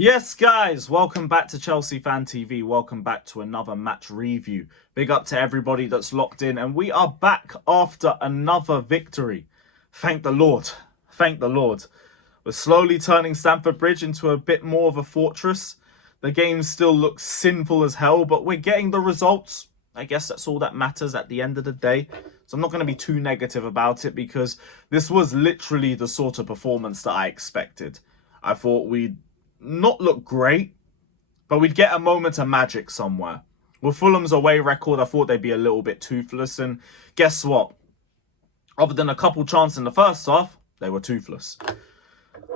Yes, guys, welcome back to Chelsea Fan TV. Welcome back to another match review. Big up to everybody that's locked in, and we are back after another victory. Thank the Lord. Thank the Lord. We're slowly turning Stamford Bridge into a bit more of a fortress. The game still looks sinful as hell, but we're getting the results. I guess that's all that matters at the end of the day. So I'm not going to be too negative about it because this was literally the sort of performance that I expected. I thought we'd not look great, but we'd get a moment of magic somewhere. With Fulham's away record, I thought they'd be a little bit toothless, and guess what? Other than a couple chances in the first half, they were toothless.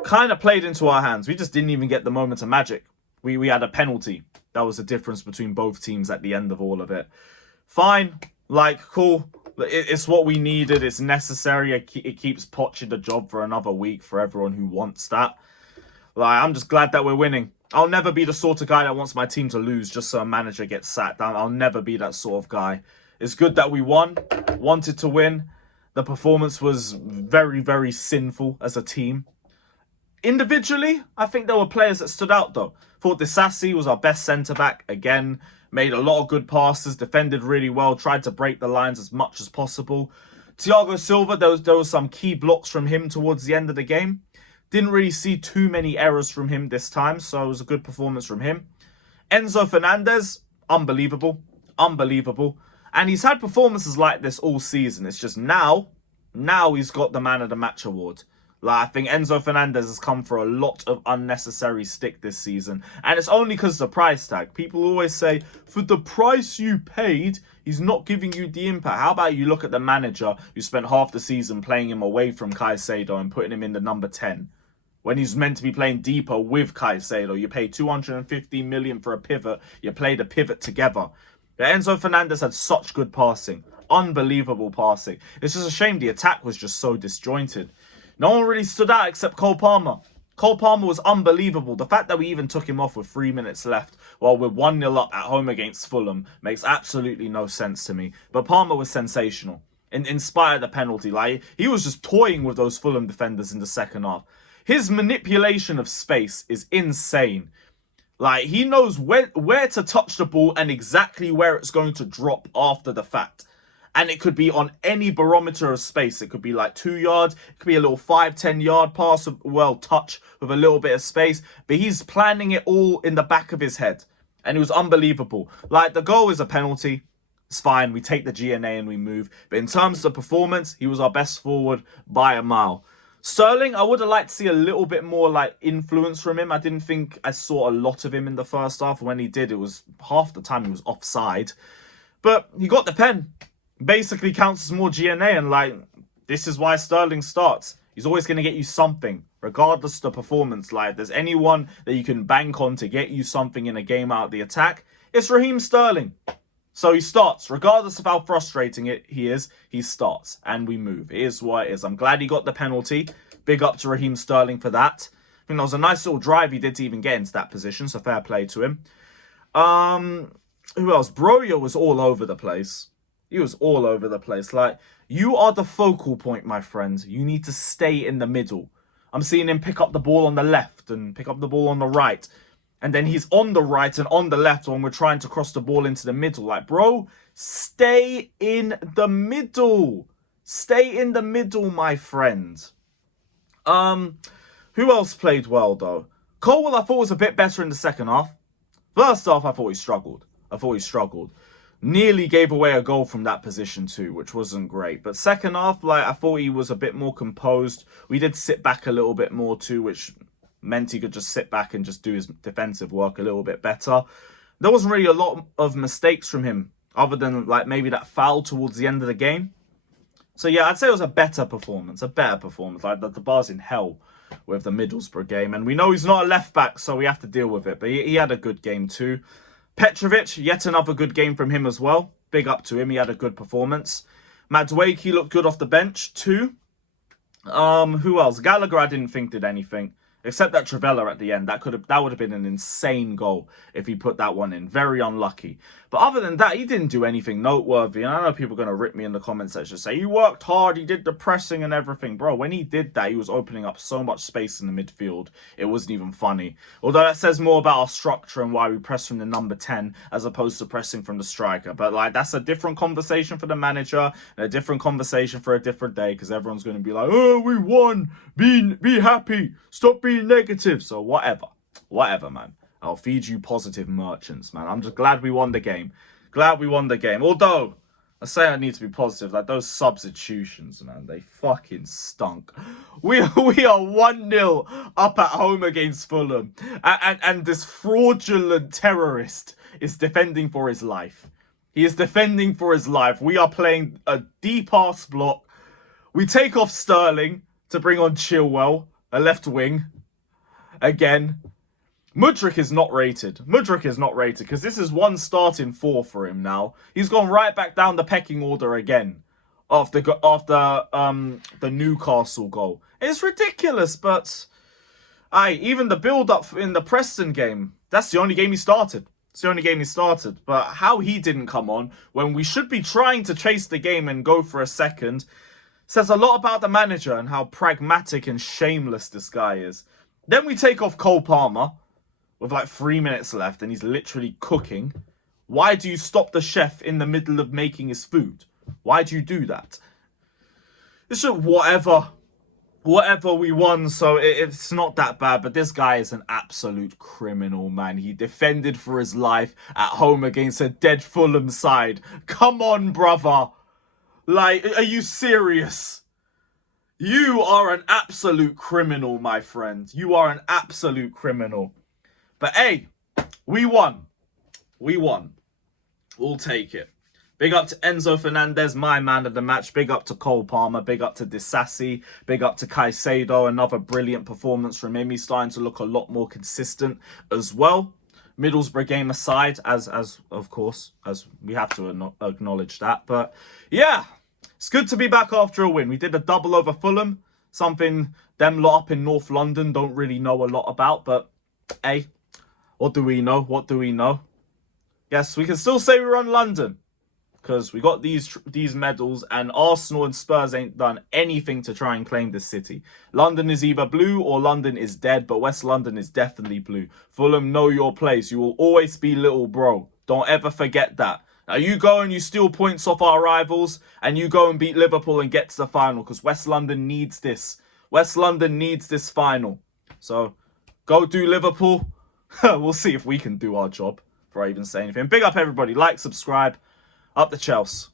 Kind of played into our hands. We just didn't even get the moment of magic. We had a penalty. That was the difference between both teams at the end of all of it. Fine, cool. It's what we needed. It's necessary. It keeps Poch in the job for another week for everyone who wants that. I'm just glad that we're winning. I'll never be the sort of guy that wants my team to lose just so a manager gets sat down. I'll never be that sort of guy. It's good that we won. Wanted to win. The performance was very, very sinful as a team. Individually, I think there were players that stood out though. Thought Disasi was our best centre-back. Again, made a lot of good passes, defended really well, tried to break the lines as much as possible. Thiago Silva, there was some key blocks from him towards the end of the game. Didn't really see too many errors from him this time, so it was a good performance from him. Enzo Fernandez, unbelievable. Unbelievable. And he's had performances like this all season. It's just now he's got the Man of the Match award. I think Enzo Fernandez has come for a lot of unnecessary stick this season. And it's only because of the price tag. People always say, for the price you paid, he's not giving you the impact. How about you look at the manager who spent half the season playing him away from Caicedo and putting him in the number 10? When he's meant to be playing deeper with Caicedo. You paid 250 million for a pivot. You played a pivot together. But Enzo Fernandez had such good passing. Unbelievable passing. It's just a shame the attack was just so disjointed. No one really stood out except Cole Palmer. Cole Palmer was unbelievable. The fact that we even took him off with 3 minutes left while we're 1-0 up at home against Fulham makes absolutely no sense to me. But Palmer was sensational. In spite of the penalty. He was just toying with those Fulham defenders in the second half. His manipulation of space is insane. He knows where to touch the ball and exactly where it's going to drop after the fact. And it could be on any barometer of space. It could be 2 yards. It could be a little 5-10 yard pass, touch with a little bit of space. But he's planning it all in the back of his head. And it was unbelievable. The goal is a penalty. It's fine. We take the GNA and we move. But in terms of performance, he was our best forward by a mile. Sterling, I would have liked to see a little bit more influence from him. I didn't think I saw a lot of him in the first half. When he did, it was half the time he was offside. But he got the pen. Basically counts as more GNA, and this is why Sterling starts. He's always going to get you something, regardless of the performance. If there's anyone that you can bank on to get you something in a game out of the attack, it's Raheem Sterling. So he starts, regardless of how frustrating he is, he starts, and we move. It is what it is. I'm glad he got the penalty. Big up to Raheem Sterling for that. I think that was a nice little drive he did to even get into that position, so fair play to him. Who else? Broja was all over the place. He was all over the place. You are the focal point, my friend. You need to stay in the middle. I'm seeing him pick up the ball on the left and pick up the ball on the right. And then he's on the right and on the left when we're trying to cross the ball into the middle. Bro, stay in the middle. Stay in the middle, my friend. Who else played well, though? Colwell, I thought, was a bit better in the second half. First half, I thought he struggled. Nearly gave away a goal from that position too, which wasn't great. But second half, I thought he was a bit more composed. We did sit back a little bit more too, which meant he could just sit back and just do his defensive work a little bit better. There wasn't really a lot of mistakes from him, other than maybe that foul towards the end of the game. So yeah, I'd say it was a better performance. The bar's in hell with the Middlesbrough game. And we know he's not a left back, so we have to deal with it. But he had a good game too. Petrovic, yet another good game from him as well. Big up to him. He had a good performance. Madueke looked good off the bench too. Who else? Gallagher, I didn't think did anything. Except that Travella at the end, that would have been an insane goal if he put that one in. Very unlucky. But other than that, he didn't do anything noteworthy. And I know people are going to rip me in the comment section, say he worked hard, he did the pressing and everything. Bro, when he did that, he was opening up so much space in the midfield. It wasn't even funny. Although that says more about our structure and why we press from the number 10 as opposed to pressing from the striker. But like, that's a different conversation for the manager and a different conversation for a different day, because everyone's going to be like, oh, we won. Be happy. Stop being negative. So whatever, man. I'll feed you positive merchants, man. I'm just glad we won the game. Glad we won the game. Although, I say I need to be positive. Like, those substitutions, man, they fucking stunk. We are 1-0 up at home against Fulham. And this fraudulent terrorist is defending for his life. He is defending for his life. We are playing a deep-ass block. We take off Sterling to bring on Chilwell, a left wing. Again. Mudryk is not rated. Mudryk is not rated because this is one starting 4 for him now. He's gone right back down the pecking order again after the Newcastle goal. It's ridiculous, but even the build-up in the Preston game, that's the only game he started. It's the only game he started. But how he didn't come on when we should be trying to chase the game and go for a second says a lot about the manager and how pragmatic and shameless this guy is. Then we take off Cole Palmer with like 3 minutes left and he's literally cooking. Why do you stop the chef in the middle of making his food? Why do you do that? It's just whatever we won, so it's not that bad. But this guy is an absolute criminal, man. He defended for his life at home against a dead Fulham side. Come on, brother. Like, are you serious? You are an absolute criminal, my friend. You are an absolute criminal. But hey, we won. We won. We'll take it. Big up to Enzo Fernandez, my man of the match. Big up to Cole Palmer. Big up to Disassi. Big up to Caicedo. Another brilliant performance from him. He's starting to look a lot more consistent as well. Middlesbrough game aside, as of course, as we have to acknowledge that. But yeah, it's good to be back after a win. We did a double over Fulham. Something them lot up in North London don't really know a lot about. But hey, what do we know? What do we know? Yes, we can still say we run London, because we got these medals and Arsenal and Spurs ain't done anything to try and claim this city. London is either blue or London is dead, but West London is definitely blue. Fulham, know your place. You will always be little bro. Don't ever forget that. Now you go and you steal points off our rivals and you go and beat Liverpool and get to the final, because West London needs this. West London needs this final. So go do Liverpool. We'll see if we can do our job, before I even say anything. Big up everybody. Like, subscribe. Up the Chelsea.